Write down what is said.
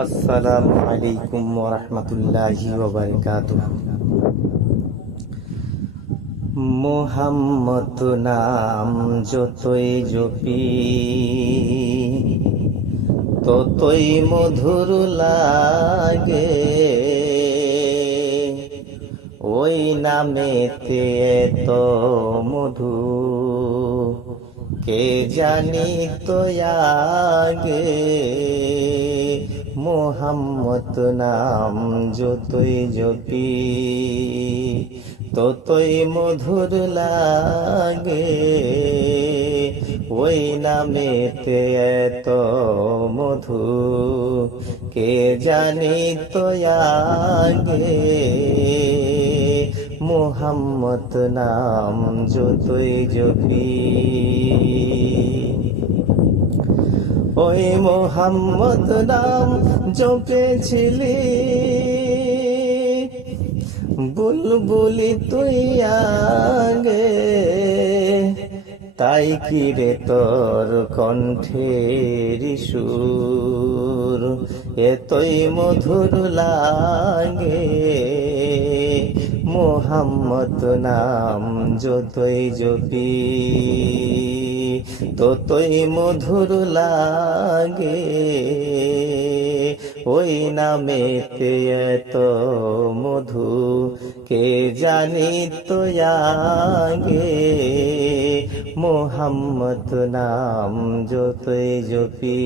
আসসালামু আলাইকুম ওরহমতুল্লাহি ওবরকাতুহ। মোহাম্মদ নাম যতই জপি, ততই মধুর লাগে। ওই নামেতে এত মধু, কে জানি তো আগে। মোহাম্মদ নাম যতই জপি, ততই মধুর লাগে। ওই নামেতে এত মধু, কে জানি তো আগে? মোহাম্মদ নাম যতই জপি ওই মোহাম্মদ নাম জপেছিলি। বুলবুলি তুই আগে, তাই কি রে তোর কণ্ঠের সুর? এতই মধুর লাগে। মোহাম্মদ নাম যতই জপি, ততই মধুর লাগে। ওই নামেতে এত মধু, কে জানি তো আগে? মোহাম্মদ নাম যতই জপি